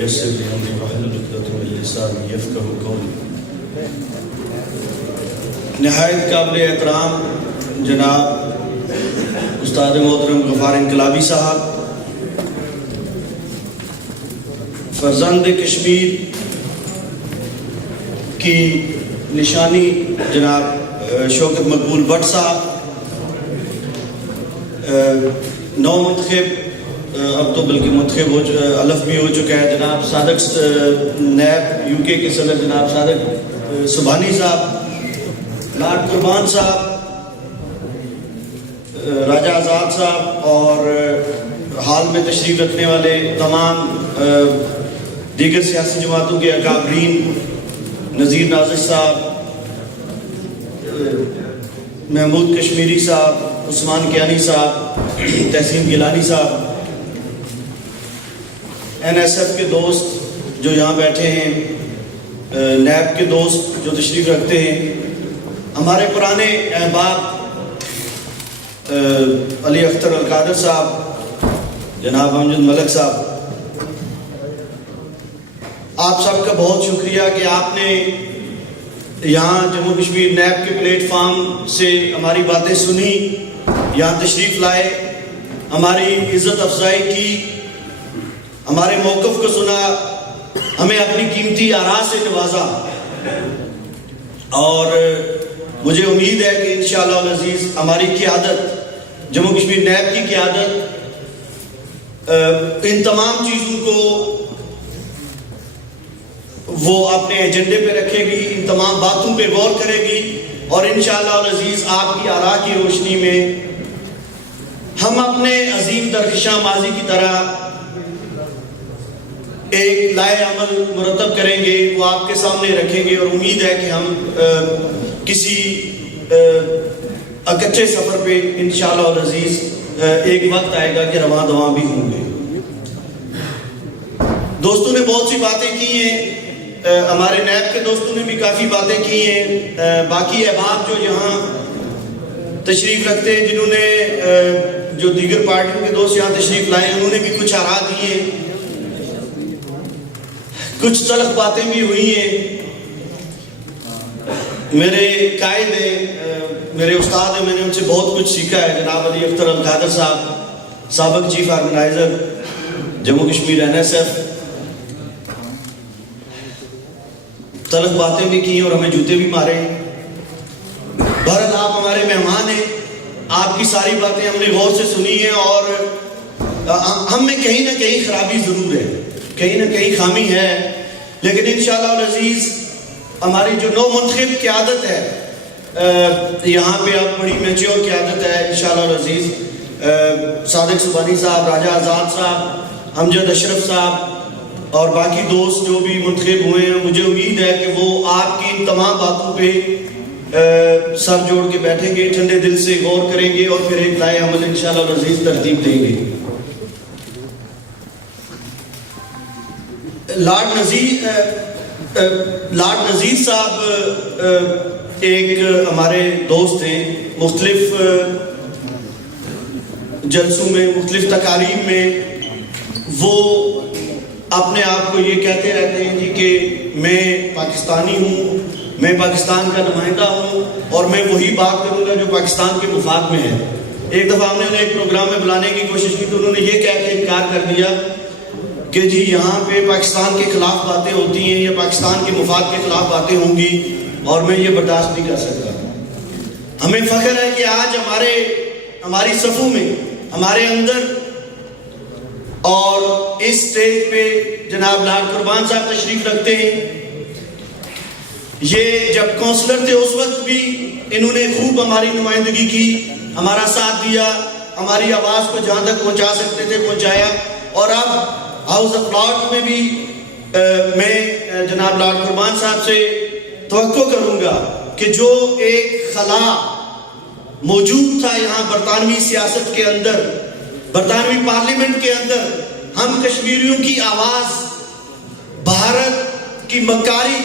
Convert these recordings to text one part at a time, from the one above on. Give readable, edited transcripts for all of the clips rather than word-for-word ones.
ويسر لي أمري واحلل عقدة من لساني يفقهوا قولي. نہایت قابل احترام جناب استاد محترم غفار انقلابی صاحب، فرزند کشمیر کی نشانی جناب شوکت مقبول بٹ صاحب، نو منتخب اب تو بلکہ منتخب الف بھی ہو چکا ہے جناب صادق نیب یو کے صدر جناب صادق سبحانی صاحب، لارڈ قربان صاحب، راجہ آزاد صاحب اور حال میں تشریف رکھنے والے تمام دیگر سیاسی جماعتوں کے اکابرین، نذیر نازش صاحب، محمود کشمیری صاحب، عثمان کیانی صاحب، تحسین گیلانی صاحب، این ایس ایف کے دوست جو یہاں بیٹھے ہیں، نیب کے دوست جو تشریف رکھتے ہیں، ہمارے پرانے احباب علی اختر القادر صاحب، جناب امجد ملک صاحب، آپ سب کا بہت شکریہ کہ آپ نے یہاں جموں کشمیر نیب کے پلیٹ فارم سے ہماری باتیں سنی، یہاں تشریف لائے، ہماری عزت افزائی کی، ہمارے موقف کو سنا، ہمیں اپنی قیمتی آراء سے نوازا، اور مجھے امید ہے کہ انشاءاللہ العزیز ہماری قیادت، جموں کشمیر نیب کی قیادت ان تمام چیزوں کو وہ اپنے ایجنڈے پہ رکھے گی، ان تمام باتوں پہ غور کرے گی، اور انشاءاللہ العزیز آپ کی آراء کی روشنی میں ہم اپنے عظیم درخشاں ماضی کی طرح ایک لائے عمل مرتب کریں گے، وہ آپ کے سامنے رکھیں گے، اور امید ہے کہ ہم کسی اکچھے سفر پہ انشاءاللہ العزیز ایک وقت آئے گا کہ رواں دواں بھی ہوں گے. دوستوں نے بہت سی باتیں کی ہیں، ہمارے نیب کے دوستوں نے بھی کافی باتیں کی ہیں، باقی احباب جو یہاں تشریف رکھتے ہیں، جنہوں نے جو دیگر پارٹیوں کے دوست یہاں تشریف لائے ہیں، انہوں نے بھی کچھ آراء دی ہیں، کچھ تلخ باتیں بھی ہوئی ہیں. میرے قائد ہیں، میرے استاد ہیں، میں نے ان سے بہت کچھ سیکھا ہے، جناب علی اختر القادر صاحب، سابق chief organiser Jammu Kashmir N S F, تلخ باتیں بھی کی اور ہمیں جوتے بھی مارے. بہرحال آپ ہمارے مہمان ہیں، آپ کی ساری باتیں ہم نے غور سے سنی ہیں، اور ہم میں کہیں نہ کہیں خرابی ضرور ہے، کہیں نہ کہیں خامی ہے، لیکن انشاءاللہ العزیز ہماری جو نو منتخب قیادت ہے یہاں پہ اب بڑی میچور قیادت ہے انشاءاللہ العزیز. صادق سبحانی صاحب، راجہ آزاد صاحب، امجد اشرف صاحب اور باقی دوست جو بھی منتخب ہوئے ہیں، مجھے امید ہے کہ وہ آپ کی ان تمام باتوں پہ سر جوڑ کے بیٹھیں گے، ٹھنڈے دل سے غور کریں گے، اور پھر ایک لائے عمل انشاءاللہ العزیز ترتیب دیں گے. لارڈ نذیر صاحب ایک ہمارے دوست ہیں، مختلف جلسوں میں، مختلف تقاریب میں وہ اپنے آپ کو یہ کہتے رہتے ہیں جی کہ میں پاکستانی ہوں، میں پاکستان کا نمائندہ ہوں، اور میں وہی بات کروں گا جو پاکستان کے مفاد میں ہے. ایک دفعہ ہم نے انہیں ایک پروگرام میں بلانے کی کوشش کی تو انہوں نے یہ کہہ کے انکار کر دیا کہ جی یہاں پہ پاکستان کے خلاف باتیں ہوتی ہیں یا پاکستان کے مفاد کے خلاف باتیں ہوں گی، اور میں یہ برداشت نہیں کر سکتا. ہمیں فخر ہے کہ آج ہماری صفوں میں، ہمارے اندر اور اس سٹیج پہ جناب لارڈ قربان صاحب تشریف رکھتے ہیں. یہ جب کونسلر تھے اس وقت بھی انہوں نے خوب ہماری نمائندگی کی، ہمارا ساتھ دیا، ہماری آواز کو جہاں تک پہنچا سکتے تھے پہنچایا. اور اب ہاؤس آف لارڈز میں بھی میں جناب لارڈ قربان صاحب سے توقع کروں گا کہ جو ایک خلا موجود تھا یہاں برطانوی سیاست کے اندر، برطانوی پارلیمنٹ کے اندر، ہم کشمیریوں کی آواز بھارت کی مکاری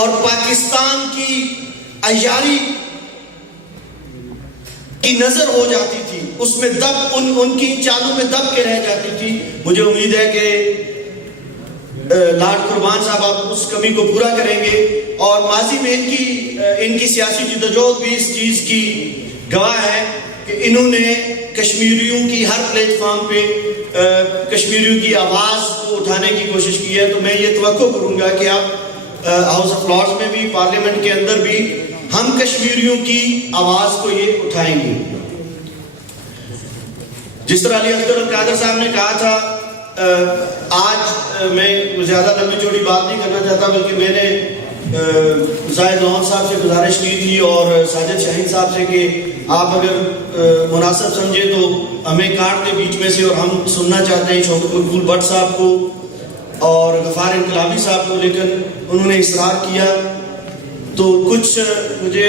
اور پاکستان کی عیاری کی نظر ہو جاتی تھی، اس میں دب ان کی چالوں میں دب کے رہ جاتی تھی. مجھے امید ہے کہ لاٹ قربان صاحب آپ اس کمی کو پورا کریں گے، اور ماضی میں ان کی سیاسی جدوجہد بھی اس چیز کی گواہ ہے کہ انہوں نے کشمیریوں کی ہر پلیٹ فارم پہ کشمیریوں کی آواز کو اٹھانے کی کوشش کی ہے. تو میں یہ توقع کروں گا کہ آپ ہاؤس آف لارڈز میں بھی، پارلیمنٹ کے اندر بھی ہم کشمیریوں کی آواز کو یہ اٹھائیں گے. جس طرح علی اختر القادر صاحب نے کہا تھا، آج میں زیادہ لمبی چوڑی بات نہیں کرنا چاہتا، بلکہ میں نے زاہد لون صاحب سے گزارش کی تھی اور ساجد شاہین صاحب سے کہ آپ اگر مناسب سمجھے تو ہمیں کاٹ دیں بیچ میں سے، اور ہم سننا چاہتے ہیں شوکت مقبول بٹ صاحب کو اور غفار انقلابی صاحب کو، لیکن انہوں نے اصرار کیا. تو کچھ مجھے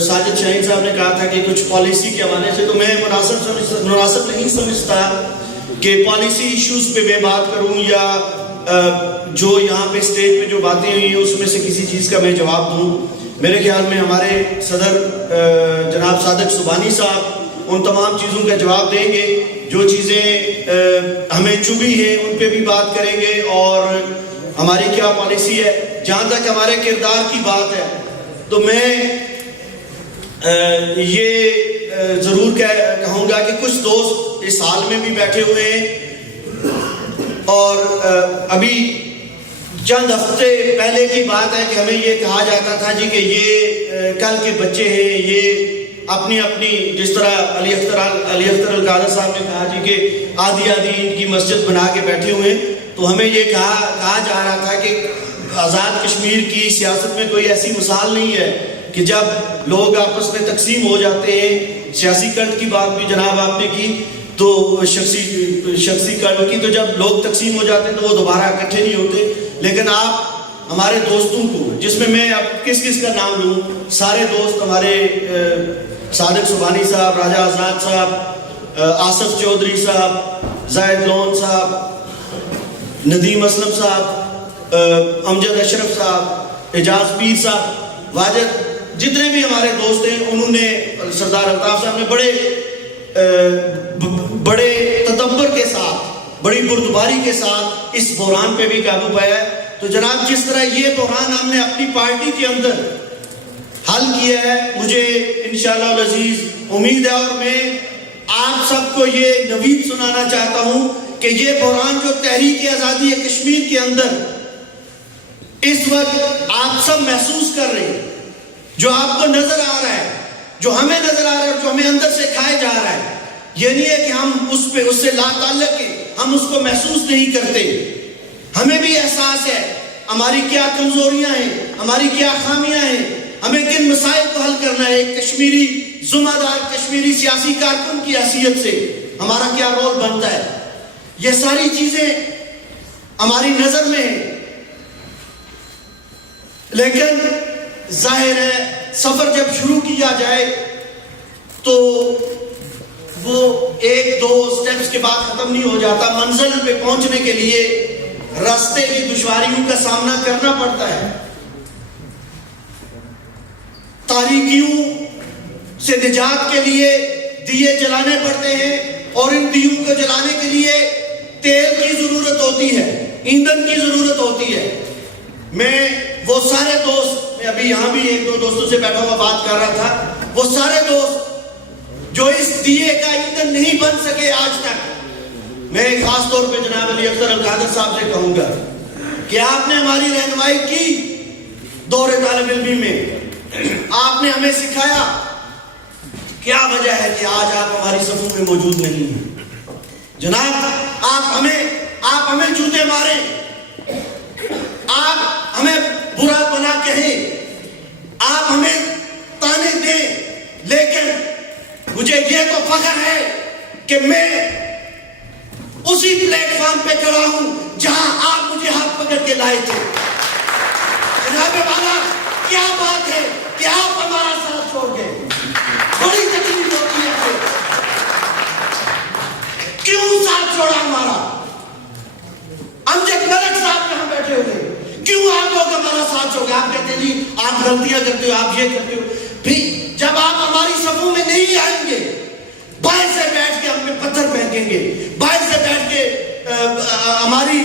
ساجد شاہین صاحب نے کہا تھا کہ کچھ پالیسی کے حوالے سے، تو میں مناسب نہیں سمجھتا کہ پالیسی ایشوز پہ میں بات کروں یا جو یہاں پہ اسٹیج پہ جو باتیں ہوئی ہیں اس میں سے کسی چیز کا میں جواب دوں. میرے خیال میں ہمارے صدر جناب صادق سبحانی صاحب ان تمام چیزوں کا جواب دیں گے. جو چیزیں ہمیں چبھی ہیں ان پہ بھی بات کریں گے اور ہماری کیا پالیسی ہے. جہاں تک ہمارے کردار کی بات ہے تو میں یہ ضرور کہوں گا کہ کچھ دوست اس حال میں بھی بیٹھے ہوئے ہیں، اور ابھی چند ہفتے پہلے کی بات ہے کہ ہمیں یہ کہا جاتا تھا جی کہ یہ کل کے بچے ہیں، یہ اپنی جس طرح علی اختر القادر صاحب نے کہا جی کہ آدھی ان کی مسجد بنا کے بیٹھے ہوئے ہیں. تو ہمیں یہ کہا جا رہا تھا کہ آزاد کشمیر کی سیاست میں کوئی ایسی مثال نہیں ہے کہ جب لوگ آپس میں تقسیم ہو جاتے ہیں. سیاسی کنٹ کی بات بھی جناب آپ نے کی، تو شخصی کنٹ کی، تو جب لوگ تقسیم ہو جاتے ہیں تو وہ دوبارہ اکٹھے نہیں ہوتے. لیکن آپ ہمارے دوستوں کو، جس میں میں اب کس کا نام لوں، سارے دوست ہمارے صادق سبحانی صاحب، راجہ آزاد صاحب، آصف چودھری صاحب، زاہد لون صاحب، ندیم اسلم صاحب، امجد اشرف صاحب، اعجاز پیر صاحب، واجد، جتنے بھی ہمارے دوست ہیں، انہوں نے، سردار الطاف صاحب نے بڑے تدبر کے ساتھ، بڑی بردباری کے ساتھ اس بحران پہ بھی قابو پایا ہے. تو جناب جس طرح یہ بحران ہم نے اپنی پارٹی کے اندر حل کیا ہے، مجھے انشاءاللہ العزیز امید ہے، اور میں آپ سب کو یہ نوید سنانا چاہتا ہوں کہ یہ بحران جو تحریک آزادی کشمیر کے اندر اس وقت آپ سب محسوس کر رہے ہیں، جو آپ کو نظر آ رہا ہے، جو ہمیں نظر آ رہا ہے، جو ہمیں اندر سے کھائے جا رہا ہے، یہ نہیں ہے کہ ہم اس سے لا تعلق ہیں، ہم اس کو محسوس نہیں کرتے. ہمیں بھی احساس ہے ہماری کیا کمزوریاں ہیں، ہماری کیا خامیاں ہیں، ہمیں کن مسائل کو حل کرنا ہے. ایک کشمیری ذمہ دار کشمیری سیاسی کارکن کی حیثیت سے ہمارا کیا رول بنتا ہے، یہ ساری چیزیں ہماری نظر میں ہیں. لیکن ظاہر ہے سفر جب شروع کیا جائے تو وہ ایک دو سٹیپس کے بعد ختم نہیں ہو جاتا. منزل پہ پہنچنے کے لیے راستے کی دشواریوں کا سامنا کرنا پڑتا ہے، تاریکیوں سے نجات کے لیے دیے جلانے پڑتے ہیں، اور ان دیوں کو جلانے کے لیے تیل کی ضرورت ہوتی ہے، ایندھن کی ضرورت ہوتی ہے. میں وہ سارے دوست، میں ابھی یہاں بھی ایک دو دوستوں سے بیٹھا ہوا بات کر رہا تھا، وہ سارے دوست جو اس دیے کا ایندھن نہیں بن سکے آج تک، میں خاص طور پہ جناب علی اختر القادر صاحب سے کہوں گا کہ آپ نے ہماری رہنمائی کی دور طالب علمی میں، آپ نے ہمیں سکھایا کیا وجہ ہے کہ آج آپ ہماری صفوں میں موجود نہیں ہیں. جناب آپ ہمیں جوتے ماریں، آپ ہمیں برا بنا کہیں، آپ ہمیں تانے دیں، لیکن مجھے یہ تو فخر ہے کہ میں اسی پلیٹ فارم پہ کھڑا ہوں جہاں آپ مجھے ہاتھ پکڑ کے لائے تھے. جناب والا، کیا بات ہے کہ آپ ہمارا ساتھ چھوڑ گئے. بڑی تکلیف ہوتی ہے، کیوں ساتھ چھوڑا ہمارا؟ امجد ملک صاحب یہاں بیٹھے ہوئے، کیوں آپ لوگ ہمارا ساتھ چھوڑ گئے؟ آپ کہتے ہیں جی آپ غلطیاں کرتے ہو، آپ یہ کرتے ہو. بھی جب آپ ہماری صفوں میں نہیں آئیں گے، باہر سے بیٹھ کے ہم پہ پتھر پھینکیں گے، باہر سے بیٹھ کے ہماری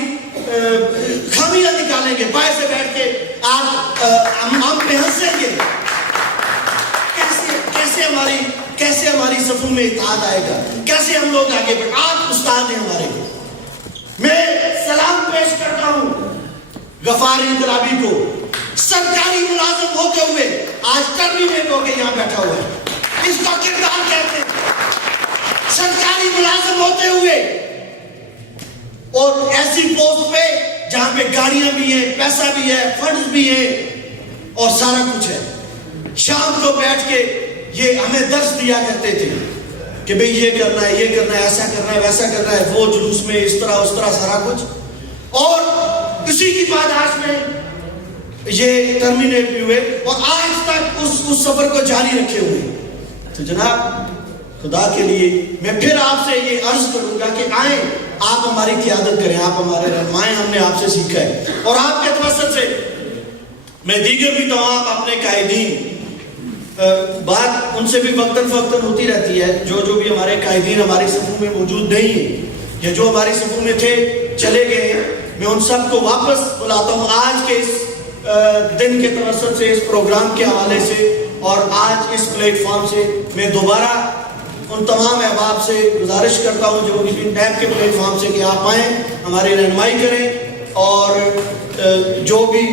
خامیاں نکالیں گے، بائیں سے بیٹھ کے آپ ہم پہ ہنسیں گے، کیسے ہماری صفوں میں اتحاد آئے گا، کیسے ہم لوگ آگے بڑھیں؟ آپ استاد ہیں ہمارے۔ میں سلام پیش کرتا ہوں غفار انقلابی کو، سرکاری ملازم ہوتے ہوئے آج ٹرمینیٹ ہو کے یہاں بیٹھا ہوا ہے، اس کا کردار کہتے ہیں، سرکاری ملازم ہوتے ہوئے اور ایسی پوسٹ پہ جہاں پہ گاڑیاں بھی ہیں، پیسہ بھی ہے، فنڈز بھی ہیں اور سارا کچھ ہے، شام کو بیٹھ کے یہ ہمیں درس دیا کرتے تھے کہ بھئی یہ کرنا ہے، یہ کرنا ہے، ایسا کرنا ہے، ویسا کرنا ہے، وہ جلوس میں اس طرح اس طرح سارا کچھ، اور اسی کی پاداش میں یہ ٹرمینیٹ بھی ہوئے اور آج تک اس سفر کو جاری رکھے ہوئے۔ تو جناب خدا کے لیے میں پھر آپ سے یہ عرض کروں گا کہ آئیں، آپ ہماری قیادت کریں، آپ ہمارے رہنمائیں، ہم نے آپ سے سیکھا ہے، اور آپ کے توسط سے میں دیگر بھی تمام اپنے قائدین، بات ان سے بھی وقتاً فوقتاً ہوتی رہتی ہے، جو بھی ہمارے قائدین ہماری صفوں میں موجود نہیں ہیں یا جو ہماری صفوں میں تھے چلے گئے ہیں، میں ان سب کو واپس بلاتا ہوں آج کے اس دن کے توسط سے، اس پروگرام کے حوالے سے، اور آج اس پلیٹ فارم سے میں دوبارہ ان تمام احباب سے گزارش کرتا ہوں جو اس نیب کے پلیٹ فارم سے کہ آپ آئیں، ہماری رہنمائی کریں، اور جو بھی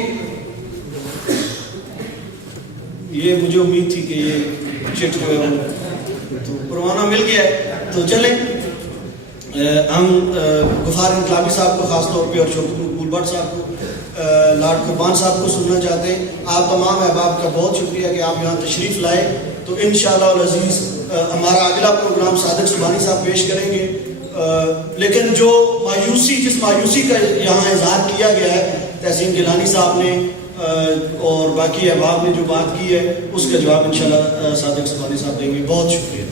یہ مجھے امید تھی کہ یہ چٹ جو ہے تو پروانہ مل گیا ہے، تو چلیں ہم غفار انقلابی صاحب کو خاص طور پہ اور شوکت مقبول بٹ صاحب کو، لاڈ قربان صاحب کو سننا چاہتے ہیں۔ آپ تمام احباب کا بہت شکریہ کہ آپ یہاں تشریف لائے، تو انشاءاللہ العزیز ہمارا اگلا پروگرام صادق سبحانی صاحب پیش کریں گے، لیکن جو مایوسی، جس مایوسی کا یہاں اظہار کیا گیا ہے تحسین گیلانی صاحب نے اور باقی احباب نے جو بات کی ہے، اس کا جواب انشاءاللہ صادق سبحانی صاحب دیں گے۔ بہت شکریہ۔